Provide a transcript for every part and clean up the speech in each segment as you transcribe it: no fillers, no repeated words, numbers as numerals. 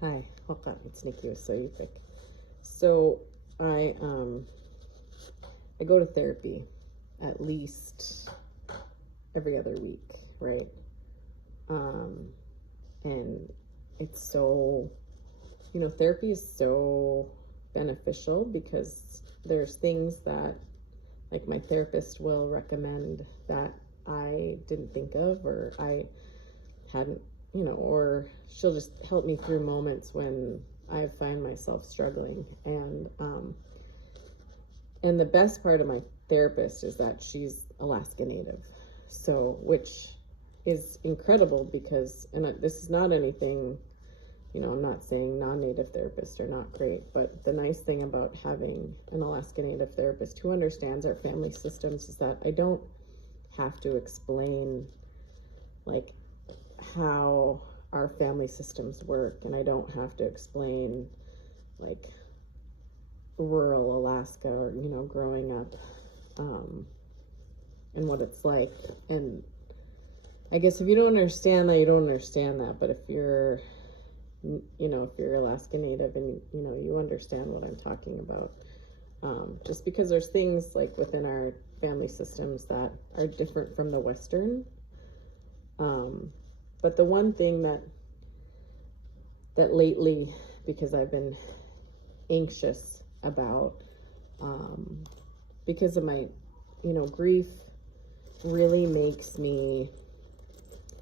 Hi, it's Nikki with So You Pick. So I I go to therapy at least every other week, right? Um, and it's so, therapy is so beneficial because there's things that, like, my therapist will recommend that I didn't think of, or I hadn't, or she'll just help me through moments when I find myself struggling. And the best part of my therapist is that she's Alaska Native, so, which is incredible because, and this is not anything, I'm not saying non-Native therapists are not great, but the nice thing about having an Alaska Native therapist who understands our family systems is that I don't have to explain, like, how our family systems work, and I don't have to explain, like, rural Alaska, or growing up, and what it's like. And I guess if you don't understand that, you don't understand that. But if you're Alaska Native, and you understand what I'm talking about, just because there's things like within our family systems that are different from the Western. But the one thing that lately, because I've been anxious about, because of my, grief really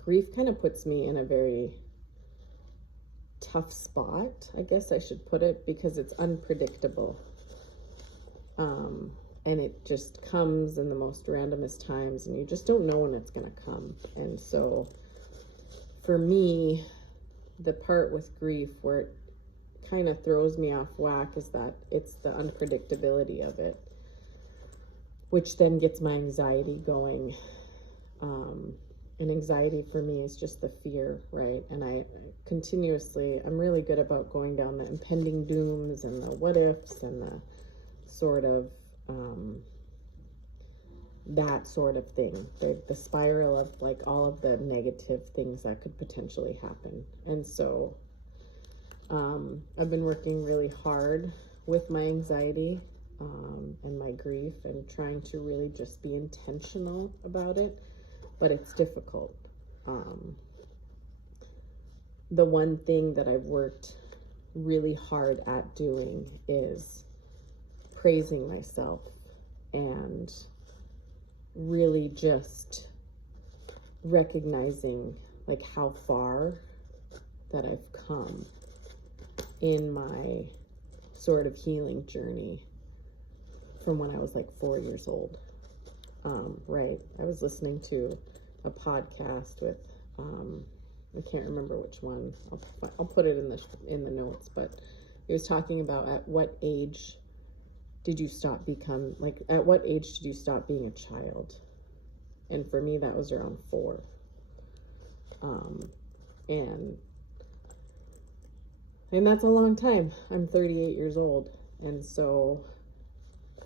grief kind of puts me in a very tough spot, I guess I should put it, because it's unpredictable. And it just comes in the most randomest times, and you just don't know when it's going to come. And so for me, the part with grief where it kind of throws me off whack is that it's the unpredictability of it, which then gets my anxiety going. And anxiety for me is just the fear, right? And I'm really good about going down the impending dooms and the what ifs and the sort of, that sort of thing, the spiral of, like, all of the negative things that could potentially happen. And so I've been working really hard with my anxiety, and my grief, and trying to really just be intentional about it, but it's difficult. The one thing that I've worked really hard at doing is praising myself, and really just recognizing, like, how far that I've come in my sort of healing journey from when I was like 4 years old. Right. I was listening to a podcast with, I can't remember which one. I'll put it in the notes, but he was talking about at what age did you stop being a child? And for me, that was around 4. And that's a long time. I'm 38 years old. And so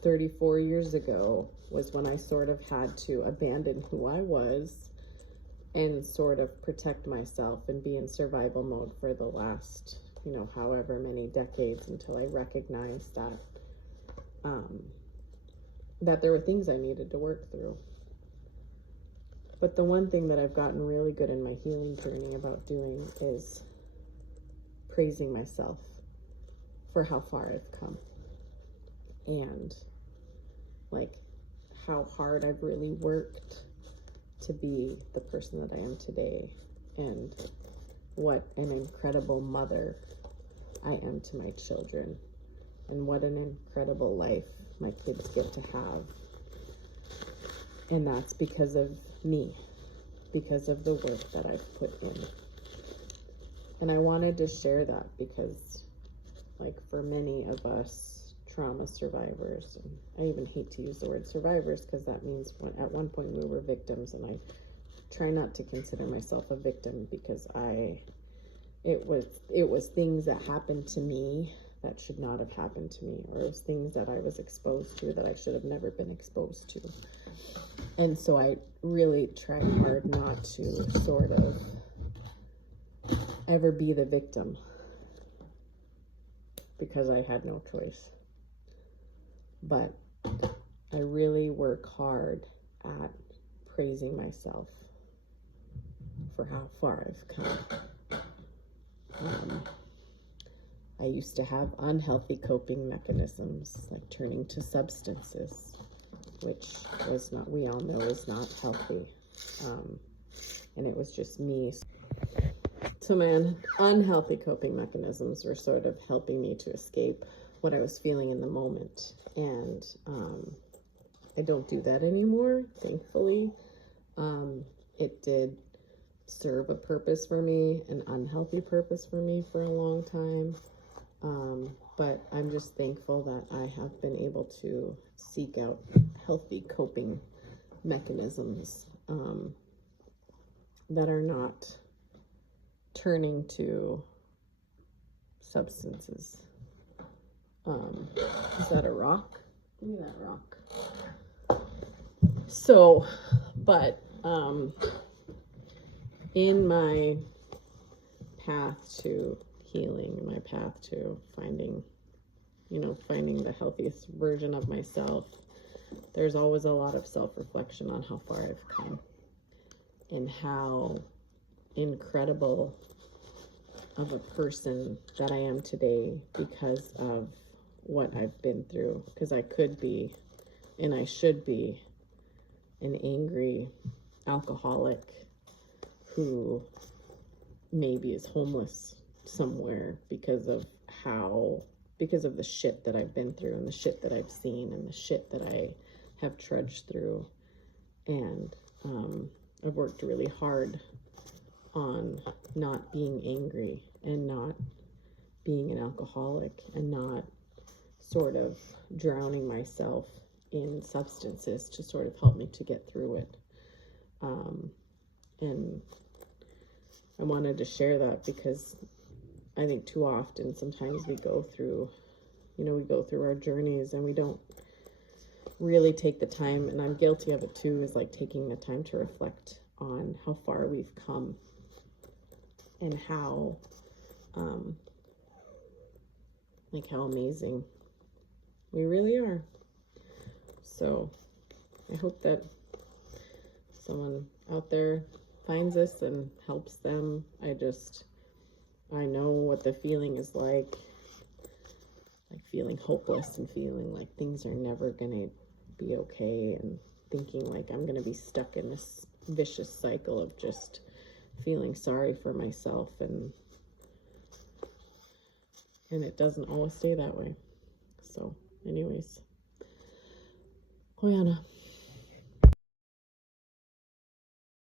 34 years ago was when I sort of had to abandon who I was and sort of protect myself and be in survival mode for the last, however many decades, until I recognized that that there were things I needed to work through. But the one thing that I've gotten really good in my healing journey about doing is praising myself for how far I've come, and, like, how hard I've really worked to be the person that I am today, and what an incredible mother I am to my children, and what an incredible life my kids get to have. And that's because of me, because of the work that I've put in. And I wanted to share that because, like, for many of us trauma survivors, and I even hate to use the word survivors, because that means at one point we were victims, and I try not to consider myself a victim, because it was things that happened to me that should not have happened to me, or it was things that I was exposed to that I should have never been exposed to. And so I really try hard not to sort of ever be the victim, because I had no choice. But I really work hard at praising myself for how far I've come. I used to have unhealthy coping mechanisms, like turning to substances, which was not, we all know, is not healthy. And it was just me. So my unhealthy coping mechanisms were sort of helping me to escape what I was feeling in the moment. And I don't do that anymore, thankfully. It did serve a purpose for me, an unhealthy purpose for me for a long time. But I'm just thankful that I have been able to seek out healthy coping mechanisms that are not turning to substances. Is that a rock? Give me that rock. So, but in my path to healing, my path to finding the healthiest version of myself, there's always a lot of self-reflection on how far I've come and how incredible of a person that I am today because of what I've been through. Because I could be, and I should be, an angry alcoholic who maybe is homeless somewhere because of the shit that I've been through and the shit that I've seen and the shit that I have trudged through. And I've worked really hard on not being angry and not being an alcoholic and not sort of drowning myself in substances to sort of help me to get through it. And I wanted to share that because I think too often sometimes we go through our journeys and we don't really take the time, and I'm guilty of it too, is like taking the time to reflect on how far we've come and how amazing we really are. So I hope that someone out there finds this and helps them. I know what the feeling is like feeling hopeless and feeling like things are never gonna be okay, and thinking like I'm gonna be stuck in this vicious cycle of just feeling sorry for myself, and it doesn't always stay that way. So anyways, Koyana.